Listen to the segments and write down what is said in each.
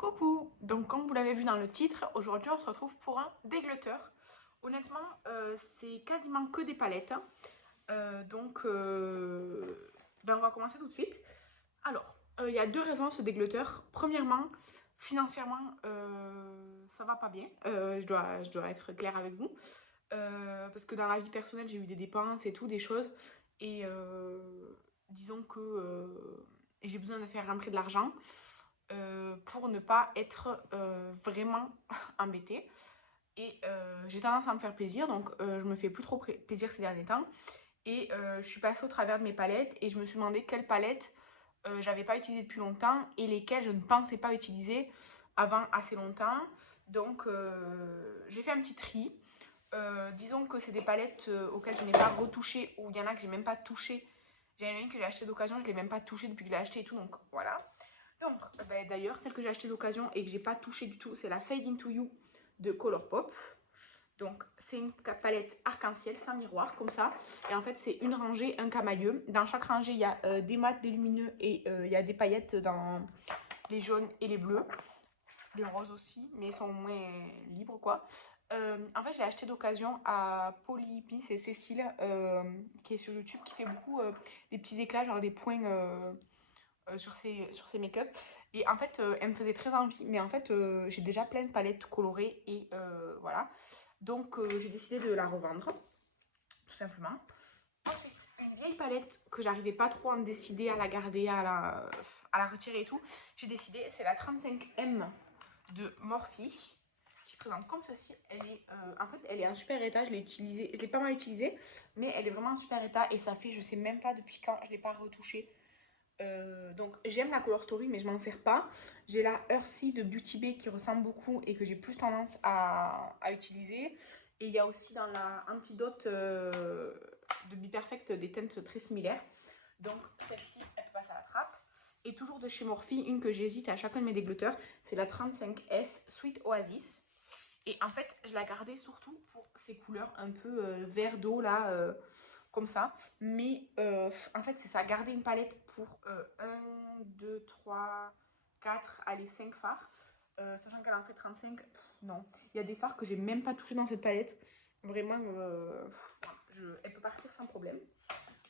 Coucou! Donc comme vous l'avez vu dans le titre, aujourd'hui on se retrouve pour un dégletteur. Honnêtement, c'est quasiment que des palettes. Ben, on va commencer tout de suite. Alors, il y a deux raisons à ce dégletteur. Premièrement, financièrement, ça va pas bien. Je dois être claire avec vous. Parce que dans la vie personnelle, j'ai eu des dépenses et tout, des choses. Et disons que j'ai besoin de faire rentrer de l'argent pour ne pas être vraiment embêtée. Et j'ai tendance à me faire plaisir, donc je me fais plus trop plaisir ces derniers temps. Et je suis passée au travers de mes palettes et je me suis demandé quelles palettes j'avais pas utilisées depuis longtemps et lesquelles je ne pensais pas utiliser avant assez longtemps. Donc j'ai fait un petit tri. Disons que c'est des palettes auxquelles je n'ai pas retouché, ou il y en a que j'ai même pas touché. Il y en a une que j'ai achetée d'occasion, je ne l'ai même pas touchée depuis que je l'ai achetée et tout, donc voilà. Donc, ben, d'ailleurs, celle que j'ai achetée d'occasion et que j'ai pas touchée du tout, c'est la Fade Into You de Colourpop. Donc, c'est une palette arc-en-ciel sans miroir, comme ça. Et en fait, c'est une rangée, un camailleux. Dans chaque rangée, il y a des mats, des lumineux et il y a des paillettes dans les jaunes et les bleus. Les roses aussi, mais ils sont moins libres, quoi. En fait, je l'ai acheté d'occasion à Polypi, c'est Cécile, qui est sur YouTube, qui fait beaucoup des petits éclats, genre des points sur ses make-up. Et en fait, elle me faisait très envie, mais en fait, j'ai déjà plein de palettes colorées et voilà. Donc, j'ai décidé de la revendre, tout simplement. Ensuite, une vieille palette que j'arrivais pas trop à me décider à la garder, à la retirer et tout. J'ai décidé, c'est la 35M de Morphe, qui se présente comme ceci. Elle est, en fait, elle est en super état. Je l'ai utilisée, je l'ai pas mal utilisée, mais elle est vraiment en super état et ça fait, je sais même pas depuis quand je l'ai pas retouchée. Donc j'aime la Color Story mais je m'en sers pas. J'ai la Earthy de Beauty Bay qui ressemble beaucoup et que j'ai plus tendance à utiliser. Et il y a aussi dans la Antidote de Be Perfect des teintes très similaires. Donc celle-ci, elle peut passer à la trappe. Et toujours de chez Morphe, une que j'hésite à chacun de mes dégleteurs, c'est la 35S Sweet Oasis. Et en fait, je la gardais surtout pour ces couleurs un peu vert d'eau là, comme ça. Mais en fait, c'est ça, garder une palette pour 1, 2, 3, 4, allez, 5 fards. Sachant qu'elle en fait 35, non. Il y a des fards que j'ai même pas touché dans cette palette. Vraiment, elle peut partir sans problème.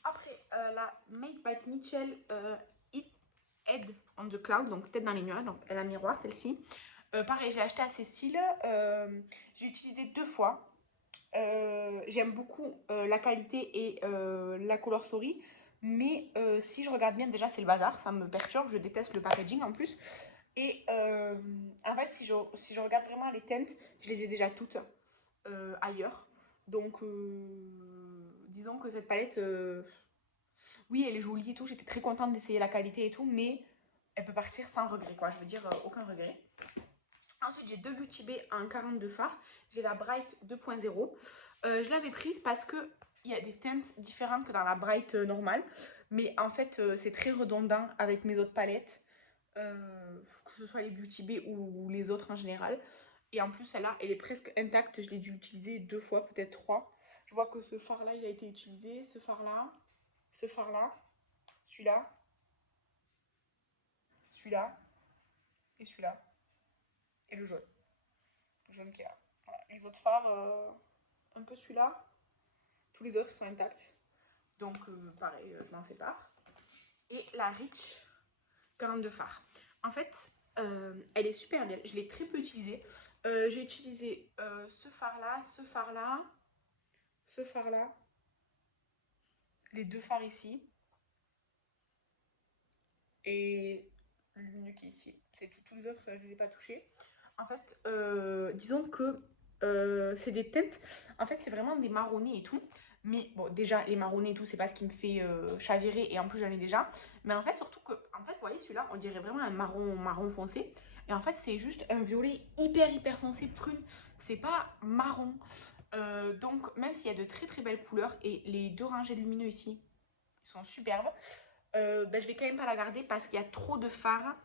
Après, la Made by Mitchell Head on the Cloud, donc tête dans les nuages, donc elle a un miroir celle-ci. Pareil, je l'ai acheté à Cécile. J'ai utilisé 2 fois. J'aime beaucoup la qualité et la Color Story. Mais si je regarde bien, déjà c'est le bazar, ça me perturbe. Je déteste le packaging en plus. Et en fait, si je regarde vraiment les teintes, je les ai déjà toutes ailleurs. Donc, disons que cette palette, oui, elle est jolie et tout. J'étais très contente d'essayer la qualité et tout, mais elle peut partir sans regret, quoi. Je veux dire, aucun regret. Ensuite, j'ai deux Beauty Bay en 42 fards. J'ai la Bright 2.0. Je l'avais prise parce que il y a des teintes différentes que dans la Bright normale. Mais en fait, c'est très redondant avec mes autres palettes. Que ce soit les Beauty Bay ou les autres en général. Et en plus, celle-là, elle est presque intacte. Je l'ai dû utiliser 2 fois, peut-être 3. Je vois que ce phare-là, il a été utilisé. Ce phare-là, celui-là, celui-là et celui-là. Et le jaune. Le jaune qui est là. Voilà. Les autres phares, un peu celui-là. Tous les autres, ils sont intacts. Donc, pareil, je m'en sépare. Et la Rich 42 phares. En fait, elle est super bien. Je l'ai très peu utilisée. J'ai utilisé ce phare-là, ce phare-là, ce phare-là, les 2 phares ici. Et le lumineux qui est ici. C'est tout. Tous les autres, je ne les ai pas touchés. En fait, disons que c'est des teintes. En fait, c'est vraiment des marronnés et tout. Mais bon, déjà, les marronnés et tout, c'est pas ce qui me fait chavirer. Et en plus, j'en ai déjà. Mais en fait, surtout que, en fait, vous voyez, celui-là, on dirait vraiment un marron foncé. Et en fait, c'est juste un violet hyper foncé, prune. C'est pas marron. Donc, même s'il y a de très belles couleurs, et les 2 rangées lumineux ici, ils sont superbes. Ben, je vais quand même pas la garder parce qu'il y a trop de fards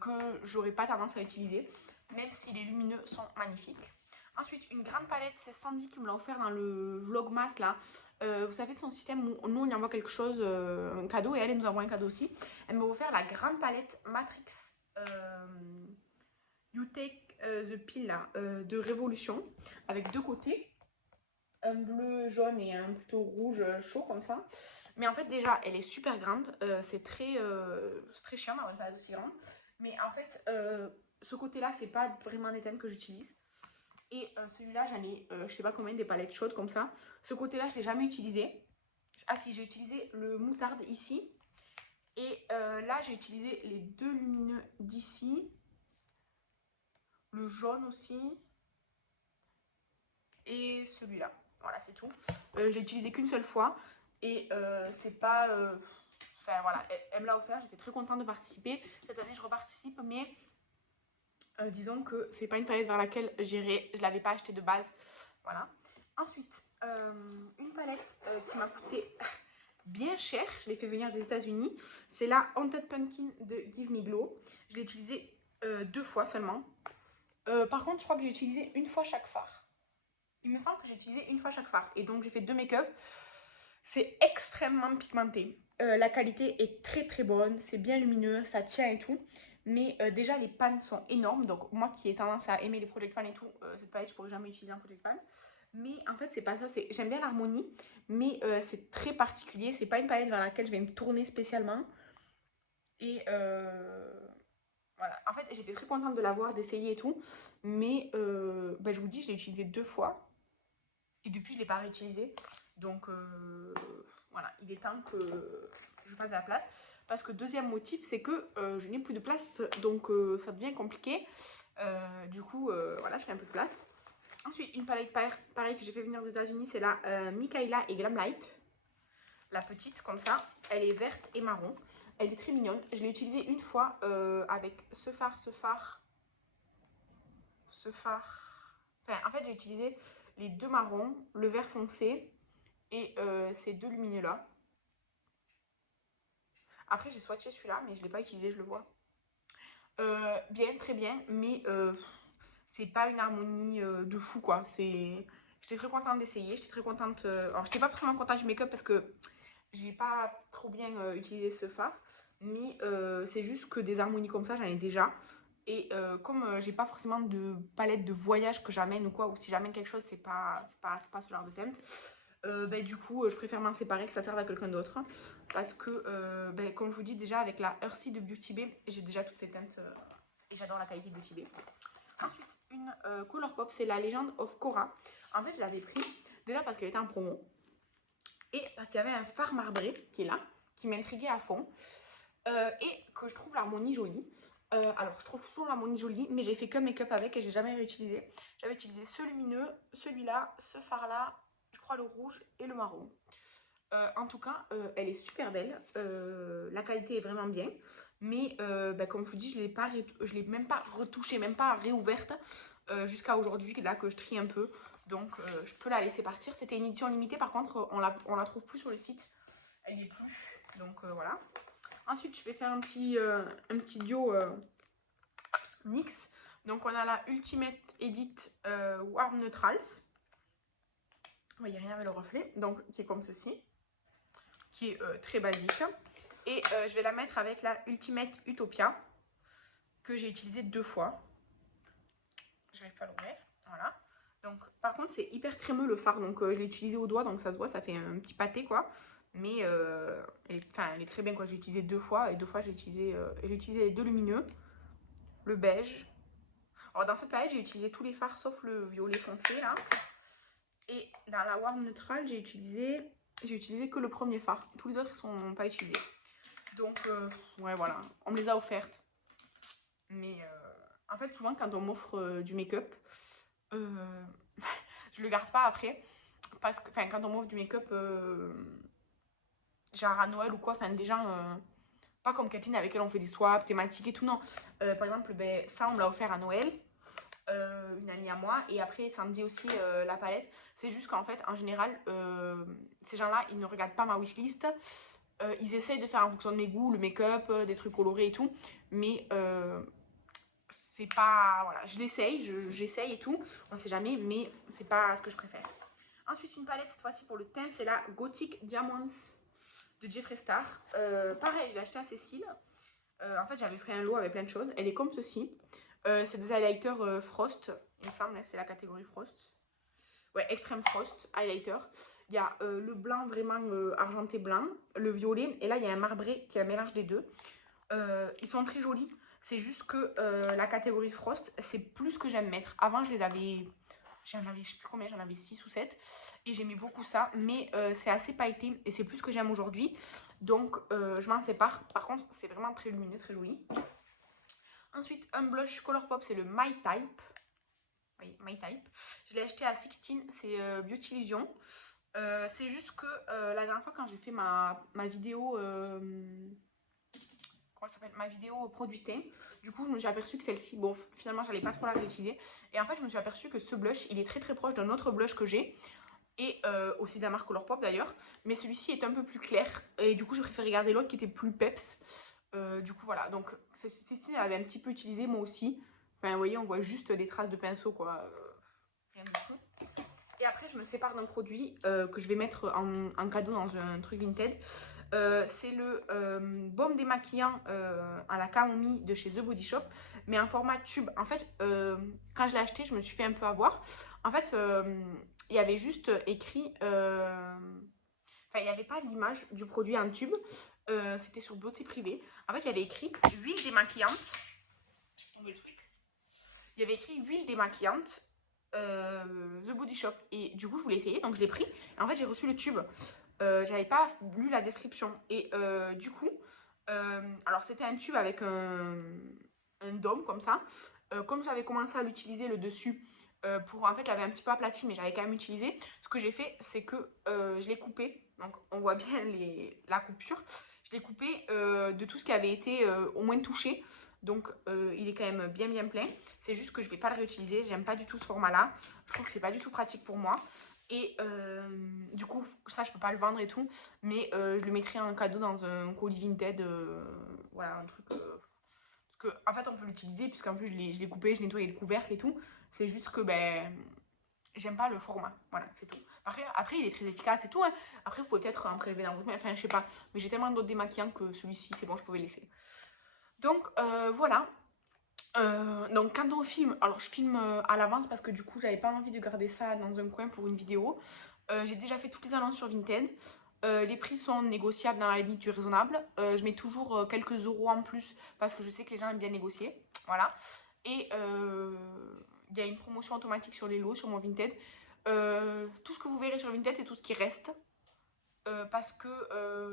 que j'aurais pas tendance à utiliser, même si les lumineux sont magnifiques. Ensuite, une grande palette, c'est Sandy qui me l'a offert dans le Vlogmas là. Vous savez, son système où nous on lui envoie quelque chose, un cadeau, et elle nous envoie un cadeau aussi. Elle m'a offert la grande palette Matrix Take the Pill là, de Révolution, avec deux côtés. Un bleu, jaune et un plutôt rouge chaud comme ça. Mais en fait déjà elle est super grande, c'est très chiant d'avoir une palette aussi grande. Mais en fait ce côté là c'est pas vraiment des thèmes que j'utilise. Et celui-là j'en ai je sais pas combien des palettes chaudes comme ça. Ce côté là je l'ai jamais utilisé. Ah si, j'ai utilisé le moutarde ici. Et là j'ai utilisé les deux lumineux d'ici. Le jaune aussi. Et celui-là. Voilà, c'est tout. Je l'ai utilisé qu'une seule fois. Et c'est pas... Enfin voilà, elle me l'a offert. J'étais très contente de participer. Cette année, je reparticipe. Mais disons que c'est pas une palette vers laquelle j'irai. Je l'avais pas achetée de base. Voilà. Ensuite, une palette qui m'a coûté bien cher. Je l'ai fait venir des États-Unis. C'est la Haunted Pumpkin de Give Me Glow. Je l'ai utilisée deux fois seulement. Par contre, je crois que j'ai utilisé une fois chaque fard. Il me semble que j'ai utilisé une fois chaque fard. Et donc, j'ai fait deux make-up. C'est extrêmement pigmenté. La qualité est très très bonne. C'est bien lumineux, ça tient et tout. Mais déjà, les pans sont énormes. Donc, moi qui ai tendance à aimer les project pans et tout, cette palette, je pourrais jamais utiliser un project pan. Mais en fait, c'est pas ça. J'aime bien l'harmonie. Mais c'est très particulier. C'est pas une palette vers laquelle je vais me tourner spécialement. Et voilà. En fait, j'étais très contente de l'avoir, d'essayer et tout. Mais je vous dis, je l'ai utilisé deux fois. Et depuis, je ne l'ai pas réutilisé. Donc voilà, il est temps que je fasse de la place. Parce que deuxième motif, c'est que je n'ai plus de place. Donc ça devient compliqué. Du coup, voilà, je fais un peu de place. Ensuite, une palette pareille que j'ai fait venir aux États-Unis, c'est la Micaela et Glamlight. La petite, comme ça. Elle est verte et marron. Elle est très mignonne. Je l'ai utilisée une fois avec ce fard. Enfin, en fait, j'ai utilisé les deux marrons, le vert foncé et ces deux lumineux là. Après, j'ai swatché celui-là, mais je ne l'ai pas utilisé, je le vois. Bien, très bien, mais c'est pas une harmonie de fou quoi. J'étais très contente d'essayer, j'étais très contente. Alors, j'étais pas forcément contente du make-up parce que j'ai pas trop bien utilisé ce fard, mais c'est juste que des harmonies comme ça, j'en ai déjà. Et comme j'ai pas forcément de palette de voyage que j'amène ou quoi, ou si j'amène quelque chose, c'est pas ce genre de thème. Du coup, je préfère m'en séparer, que ça serve à quelqu'un d'autre. Parce que, comme je vous dis déjà, avec la Earthy de Beauty Bay, j'ai déjà toutes ces teintes et j'adore la qualité de Beauty Bay. Ensuite, une Colourpop, c'est la Legend of Korra. En fait, je l'avais pris déjà parce qu'elle était en promo et parce qu'il y avait un fard marbré qui est là, qui m'intriguait à fond et que je trouve l'harmonie jolie. Alors, je trouve toujours l'harmonie jolie, mais j'ai fait que make-up avec et j'ai jamais réutilisé. J'avais utilisé ce lumineux, celui-là, ce fard-là, je crois le rouge et le marron. En tout cas, elle est super belle. La qualité est vraiment bien. Mais comme je vous dis, je ne l'ai même pas retouchée, même pas réouverte jusqu'à aujourd'hui, là que je trie un peu. Donc je peux la laisser partir. C'était une édition limitée, par contre, on la trouve plus sur le site. Elle n'y est plus. Donc voilà. Ensuite, je vais faire un petit duo NYX. Donc on a la Ultimate Edit Warm Neutrals. Vous voyez rien avec le reflet. Donc qui est comme ceci. Qui est très basique. Et je vais la mettre avec la Ultimate Utopia que j'ai utilisée deux fois. J'arrive pas à l'ouvrir. Voilà. Donc, par contre, c'est hyper crémeux le fard. Donc, je l'ai utilisé au doigt. Donc, ça se voit, ça fait un petit pâté quoi. Mais elle est très bien quoi. J'ai utilisé deux fois. Et deux fois, j'ai utilisé les deux lumineux. Le beige. Alors, dans cette palette, j'ai utilisé tous les fards sauf le violet foncé là. Et dans la Warm Neutral, j'ai utilisé que le premier fard. Tous les autres, ils sont pas utilisés. Donc, ouais, voilà. On me les a offertes. Mais en fait, souvent, quand on m'offre du make-up, je le garde pas après. Parce que, enfin, quand on m'offre du make-up, genre à Noël ou quoi, enfin, des gens, pas comme Kathleen avec elle on fait des swaps thématiques et tout, non. Par exemple, ça, on me l'a offert à Noël. Une amie à moi et après Sandy aussi la palette. C'est juste qu'en fait en général ces gens là ils ne regardent pas ma wishlist, ils essayent de faire en fonction de mes goûts, le make-up, des trucs colorés et tout, mais c'est pas, voilà, je l'essaye, j'essaye et tout, on sait jamais, mais c'est pas ce que je préfère. Ensuite une palette cette fois-ci pour le teint, c'est la Gothic Diamonds de Jeffree Star. Pareil, je l'ai acheté à Cécile. En fait j'avais pris un lot avec plein de choses, elle est comme ceci. C'est des highlighters Frost, il me semble, c'est la catégorie Frost. Ouais, Extreme Frost highlighter. Il y a le blanc vraiment argenté blanc, le violet, et là il y a un marbré qui est un mélange des deux. Ils sont très jolis, c'est juste que la catégorie Frost, c'est plus que j'aime mettre. Avant, j'en avais, je sais plus combien, j'en avais 6 ou 7 et j'aimais beaucoup ça, mais c'est assez pailleté et c'est plus ce que j'aime aujourd'hui. Donc, je m'en sépare. Par contre, c'est vraiment très lumineux, très joli. Ensuite, un blush Colourpop, c'est le My Type. Oui, My Type. Je l'ai acheté à 16, c'est Beauty Illusion. C'est juste que la dernière fois quand j'ai fait ma vidéo, comment ça s'appelle, ma vidéo produit teint, du coup je me suis aperçue que celle-ci, bon finalement j'allais pas trop la réutiliser, et en fait je me suis aperçue que ce blush il est très très proche d'un autre blush que j'ai, et aussi de la marque Colourpop d'ailleurs, mais celui-ci est un peu plus clair, et du coup j'ai préféré garder l'autre qui était plus peps. Du coup voilà, donc Cécile avait un petit peu utilisé, moi aussi, enfin vous voyez on voit juste des traces de pinceau quoi, rien de tout. Et après, je me sépare d'un produit que je vais mettre en cadeau dans un truc Vinted. C'est le baume démaquillant à la camomille de chez The Body Shop, mais en format tube. En fait, quand je l'ai acheté, je me suis fait un peu avoir. En fait, il y avait juste écrit... Enfin, il n'y avait pas l'image du produit en tube. C'était sur Beauté Privée. En fait, il y avait écrit huile démaquillante. On met le truc. Il y avait écrit huile démaquillante The Body Shop. Et du coup, je voulais essayer, donc je l'ai pris. Et en fait, j'ai reçu le tube. J'avais pas lu la description. Et du coup, alors c'était un tube avec un dôme comme ça. Comme j'avais commencé à l'utiliser le dessus, pour en fait, j'avais un petit peu aplati, mais j'avais quand même utilisé. Ce que j'ai fait, c'est que je l'ai coupé. Donc, on voit bien la coupure. Je l'ai coupé de tout ce qui avait été au moins touché. Donc, il est quand même bien bien plein. C'est juste que je vais pas le réutiliser. J'aime pas du tout ce format-là. Je trouve que c'est pas du tout pratique pour moi. Et du coup, ça, je peux pas le vendre et tout. Mais je le mettrai en cadeau dans un colis Vinted. Voilà, un truc. Parce que, en fait, on peut l'utiliser, puisqu'en plus, je l'ai coupé, je nettoyé le couvercle et tout. C'est juste que, ben, j'aime pas le format. Voilà, c'est tout. Après, il est très efficace et tout. Hein. Après, vous pouvez peut-être en prélever dans votre main. Enfin, je sais pas. Mais j'ai tellement d'autres démaquillants que celui-ci, c'est bon, je pouvais laisser. Donc, voilà. Donc quand on filme, alors je filme à l'avance parce que du coup j'avais pas envie de garder ça dans un coin pour une vidéo. J'ai déjà fait toutes les annonces sur Vinted. Les prix sont négociables dans la limite du raisonnable. Je mets toujours quelques euros en plus parce que je sais que les gens aiment bien négocier. Voilà. Et il y a une promotion automatique sur les lots sur mon Vinted. Tout ce que vous verrez sur Vinted, c'est tout ce qui reste. Parce que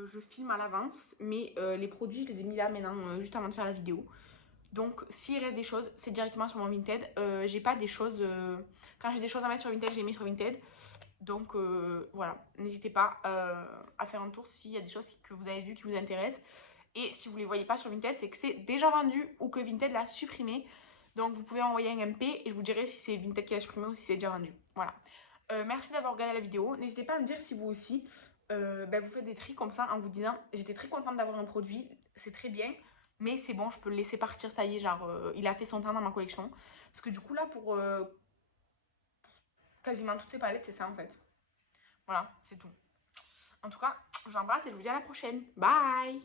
je filme à l'avance, mais les produits, je les ai mis là maintenant, juste avant de faire la vidéo. Donc, s'il reste des choses, c'est directement sur mon Vinted. J'ai pas des choses... Quand j'ai des choses à mettre sur Vinted, je les mets sur Vinted. Donc, voilà. N'hésitez pas à faire un tour s'il y a des choses que vous avez vues qui vous intéressent. Et si vous ne les voyez pas sur Vinted, c'est que c'est déjà vendu ou que Vinted l'a supprimé. Donc, vous pouvez envoyer un MP et je vous dirai si c'est Vinted qui l'a supprimé ou si c'est déjà vendu. Voilà. Merci d'avoir regardé la vidéo. N'hésitez pas à me dire si vous aussi, vous faites des tris comme ça en vous disant « J'étais très contente d'avoir un produit, c'est très bien. » Mais c'est bon, je peux le laisser partir, ça y est, genre, il a fait son temps dans ma collection. Parce que du coup, là, pour quasiment toutes ces palettes, c'est ça en fait. Voilà, c'est tout. En tout cas, je vous embrasse et je vous dis à la prochaine. Bye!